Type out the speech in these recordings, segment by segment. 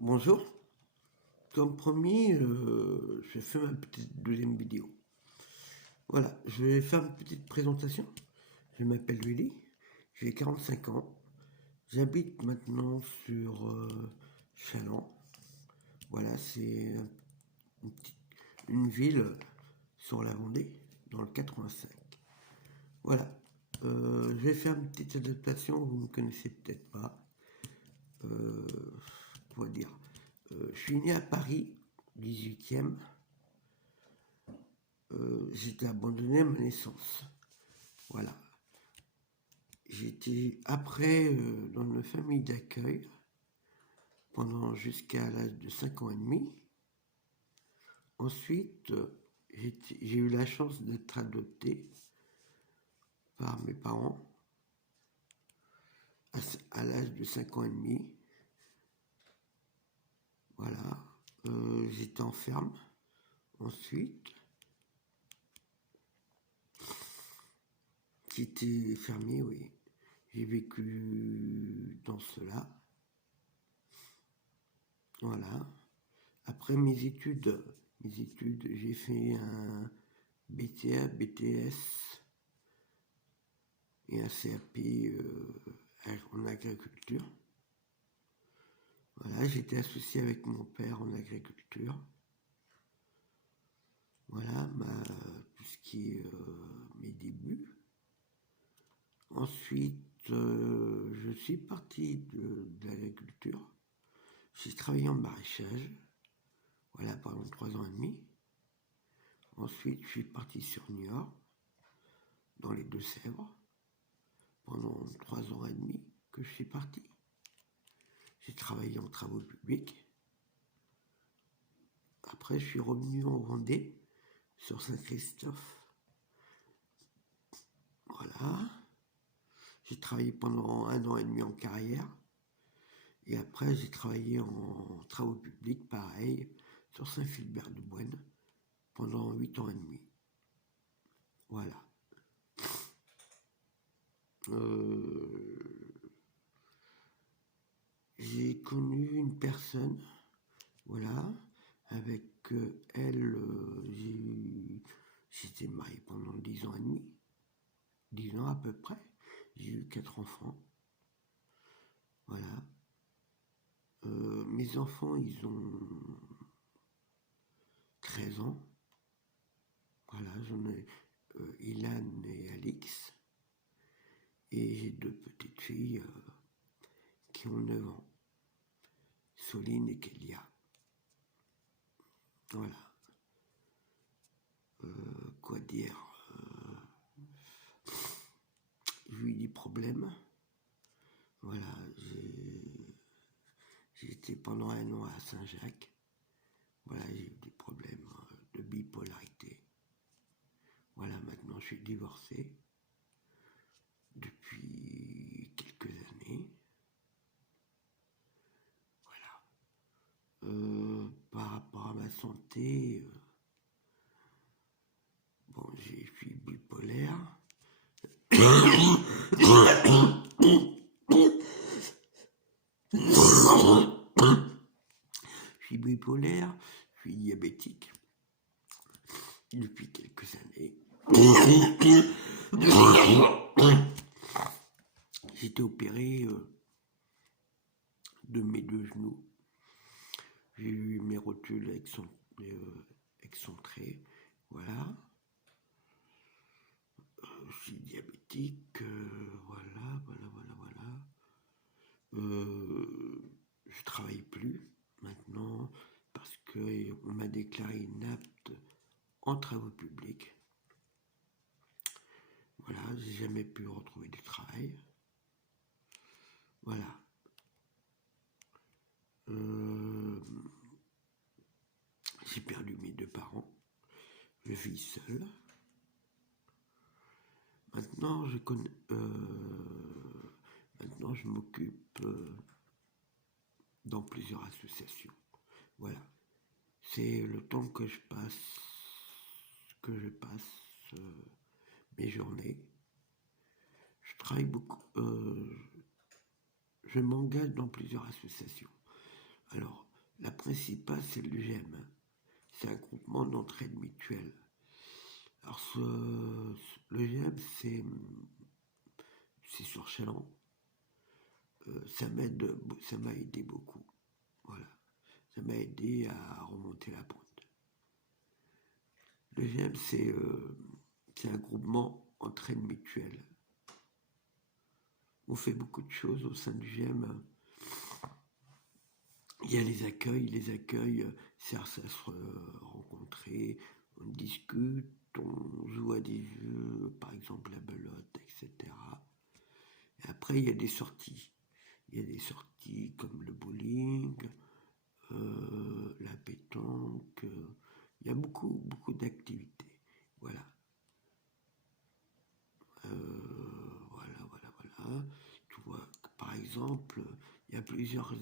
Bonjour, comme promis, je fais ma petite deuxième vidéo. Voilà, je vais faire une petite présentation. Je m'appelle Willy, j'ai 45 ans. J'habite maintenant sur Chaland. Voilà, c'est une ville sur la Vendée, dans le 85. Voilà, je vais faire une petite adaptation, vous ne me connaissez peut-être pas. Quoi dire, je suis né à Paris, 18e. J'étais abandonné à ma naissance. Voilà. J'étais après dans une famille d'accueil pendant jusqu'à l'âge de 5 ans et demi. Ensuite, j'ai eu la chance d'être adopté par mes parents à l'âge de 5 ans et demi. Voilà. J'étais en ferme. Ensuite, j'étais fermier, oui. J'ai vécu dans cela. Voilà. Après mes études, j'ai fait un BTA, BTS et un CAP en agriculture. Voilà, j'étais associé avec mon père en agriculture. Voilà tout ce qui est mes débuts. Ensuite, je suis parti de l'agriculture. J'ai travaillé en maraîchage, voilà, pendant 3 ans et demi. Ensuite, je suis parti sur Niort, dans les Deux-Sèvres, pendant 3 ans et demi que je suis parti. J'ai travaillé en travaux publics. Après, je suis revenu en Vendée, sur Saint-Christophe. Voilà. J'ai travaillé pendant 1 an et demi en carrière. Et après, j'ai travaillé en travaux publics, pareil, sur Saint-Philbert-de-Bouenne, pendant 8 ans et demi. Voilà. J'ai connu une personne, voilà, avec elle, j'étais marié pendant 10 ans et demi, 10 ans à peu près. J'ai eu 4 enfants. Voilà. Mes enfants, ils ont 13 ans. Voilà, j'en ai Ilan et Alix. Et j'ai 2 petites filles qui ont 9 ans. Soline et Kélia. Voilà. Quoi dire, j'ai eu des problèmes. Voilà, j'ai été pendant 1 an à Saint-Jacques. Voilà, j'ai eu des problèmes de bipolarité. Voilà, maintenant je suis divorcé depuis quelques années. Voilà. Par rapport à ma santé, bon, je suis bipolaire. Je suis bipolaire, je suis diabétique depuis quelques années. J'ai été opéré de mes 2 genoux. J'ai eu mes rotules excentrées. Voilà. Je suis diabétique. Voilà. Je travaille plus maintenant parce qu'on m'a déclaré inapte en travaux publics. Voilà, j'ai jamais pu retrouver du travail. Voilà. J'ai perdu mes 2 parents. Je vis seul. Maintenant, maintenant, je m'occupe dans plusieurs associations. Voilà. C'est le temps que je passe mes journées. Je travaille beaucoup. Je m'engage dans plusieurs associations. Alors, La principale, c'est le GEM. C'est un groupement d'entraide mutuelle. Alors, le GEM, c'est sur Chaland. Ça m'a aidé beaucoup. Voilà. Ça m'a aidé à remonter la pente. Le GEM, c'est un groupement entraide mutuelle. On fait beaucoup de choses au sein du GEM. Il y a les accueils servent à se rencontrer, on discute, on joue à des jeux, par exemple la belote, etc. Et après, il y a des sorties. Il y a des sorties comme le bowling, la pétanque. Il y a beaucoup d'activités. Voilà. Voilà. Tu vois, par exemple, il y a plusieurs...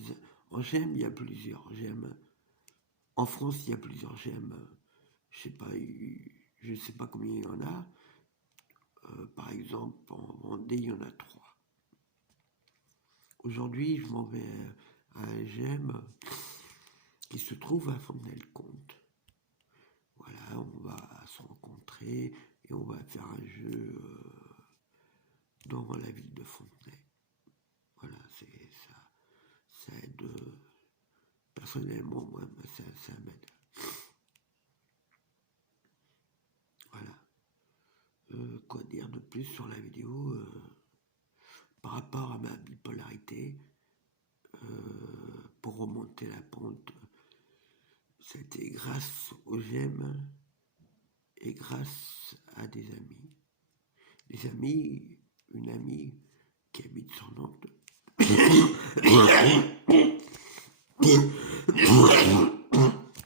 En GEM, il y a plusieurs GEM. En France, il y a plusieurs GEM. Je ne sais pas combien il y en a. Par exemple, en Vendée, il y en a 3. Aujourd'hui, je m'en vais à un GEM qui se trouve à Fontenay-le-Comte. Voilà, on va se rencontrer et on va faire un jeu dans la ville de Fontenay. Voilà, c'est ça. Ça aide. Personnellement, moi, ça m'aide. Voilà. Quoi dire de plus sur la vidéo par rapport à ma bipolarité, pour remonter la pente, c'était grâce aux GEM et grâce à des amis. Des amis, une amie qui habite sur Nantes.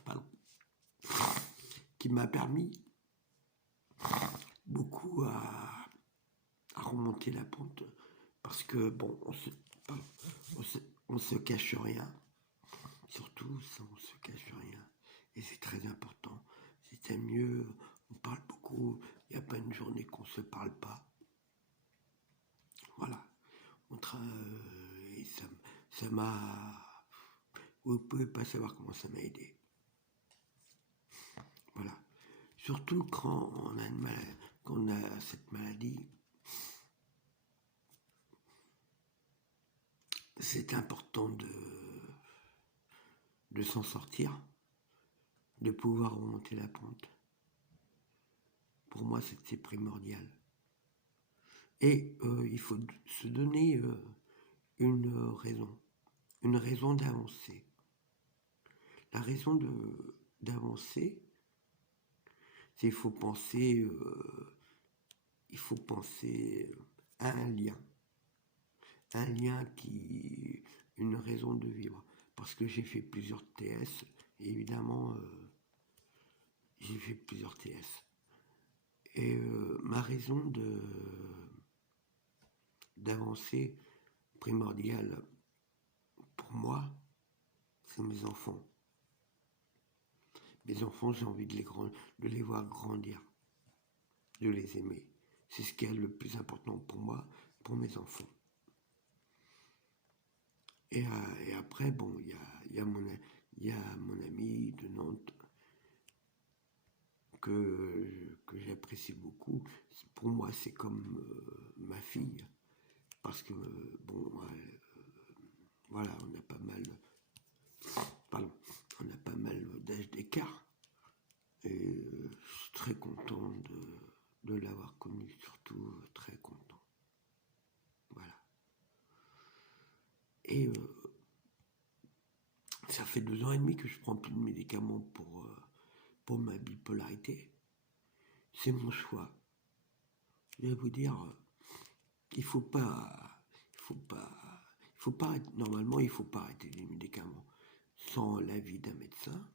Pardon. Qui m'a permis beaucoup à remonter la pente. Parce que, bon, on se cache rien. Surtout, ça, on se cache rien. Et c'est très important. C'était mieux, on parle beaucoup. Il n'y a pas une journée qu'on ne se parle pas. Voilà. Et ça m'a... Vous ne pouvez pas savoir comment ça m'a aidé. Voilà. Surtout quand on a cette maladie, c'est important de s'en sortir, de pouvoir remonter la pente. Pour moi, c'est primordial. Et il faut se donner une raison d'avancer. La raison d'avancer, c'est qu'il faut penser à un lien une raison de vivre. Parce que j'ai fait plusieurs TS, et évidemment, j'ai fait plusieurs TS. Et ma raison d'avancer primordiale pour moi, c'est mes enfants. Mes enfants, j'ai envie de les voir grandir, de les aimer. C'est ce qui est le plus important pour moi, pour mes enfants. Et après, bon, il y a mon ami de Nantes que j'apprécie beaucoup. Pour moi, c'est comme ma fille. Parce que, bon, voilà, on a pas mal d'âge d'écart. Et je suis très content de l'avoir connu, surtout très content. Voilà. Et ça fait 2 ans et demi que je prends plus de médicaments pour ma bipolarité. C'est mon choix. Je vais vous dire, normalement, il faut pas arrêter les médicaments sans l'avis d'un médecin.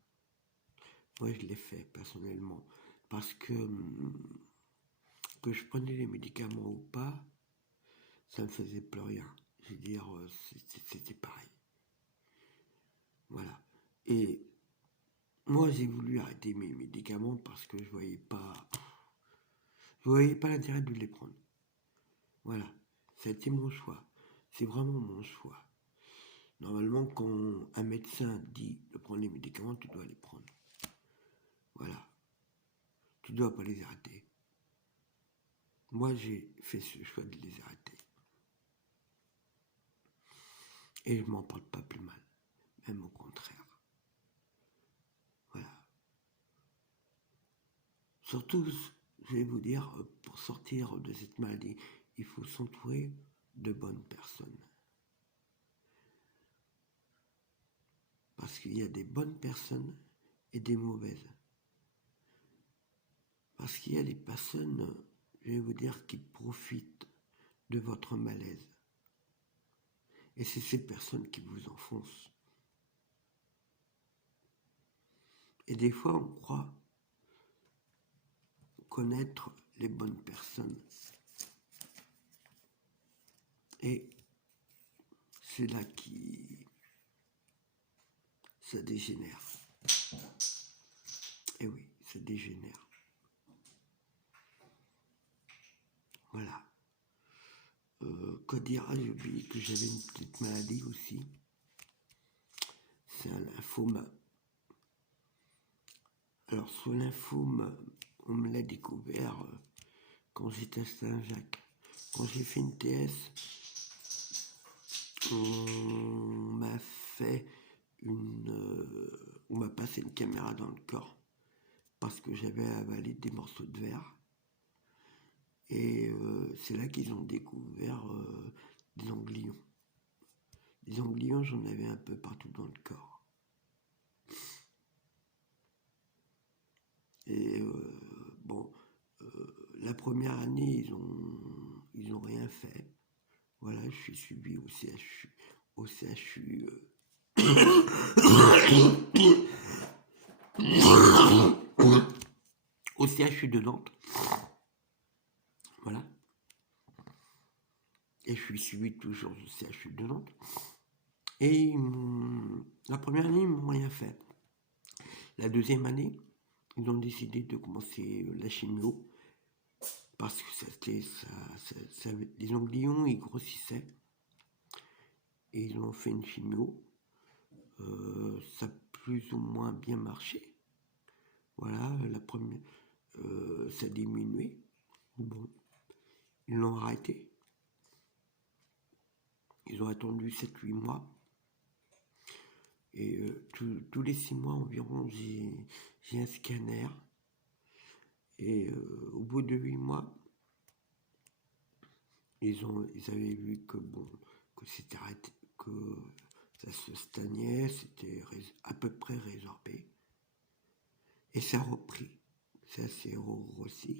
Moi, je l'ai fait personnellement parce que je prenais les médicaments ou pas, ça me faisait plus rien. Je veux dire, c'était pareil. Voilà. Et moi, j'ai voulu arrêter mes médicaments parce que je voyais pas l'intérêt de les prendre. Voilà. Ça a été mon choix. C'est vraiment mon choix. Normalement, quand un médecin dit de prendre les médicaments, tu dois les prendre. Voilà. Tu ne dois pas les arrêter. Moi, j'ai fait ce choix de les arrêter. Et je ne m'en porte pas plus mal. Même au contraire. Voilà. Surtout, je vais vous dire, pour sortir de cette maladie, il faut s'entourer de bonnes personnes. Parce qu'il y a des bonnes personnes et des mauvaises. Parce qu'il y a des personnes, je vais vous dire, qui profitent de votre malaise. Et c'est ces personnes qui vous enfoncent. Et des fois, on croit connaître les bonnes personnes. Et c'est là ça dégénère. Et oui, ça dégénère. Voilà. Quoi dire, j'ai oublié que j'avais une petite maladie aussi. C'est un lymphome. Alors, ce lymphome, on me l'a découvert quand j'étais à Saint-Jacques. Quand j'ai fait une TS, on m'a fait on m'a passé une caméra dans le corps parce que j'avais avalé des morceaux de verre. Et c'est là qu'ils ont découvert des ganglions. Des ganglions, j'en avais un peu partout dans le corps. Et bon, la première année, ils ont rien fait. Voilà, je suis suivi au CHU, au CHU au CHU de Nantes. Voilà. Et je suis suivi toujours au CHU de Nantes. Et la première année, ils m'ont rien fait. La deuxième année, ils ont décidé de commencer la chimio parce que les ganglions, ils grossissaient. Et ils ont fait une chimio. Ça a plus ou moins bien marché. Voilà, la première, ça a diminué. Bon, ils l'ont arrêté. Ils ont attendu 7-8 mois. Et tous les 6 mois environ, j'ai un scanner. Et au bout de 8 mois, ils avaient vu que bon, que c'était arrêté, que ça se stagnait, c'était à peu près résorbé. Et ça a repris. Ça s'est aussi.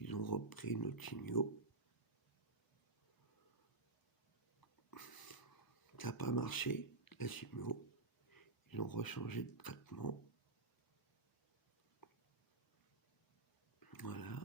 Ils ont repris notre chimio. Ça n'a pas marché, la chimio. Ils ont rechangé de traitement. Voilà.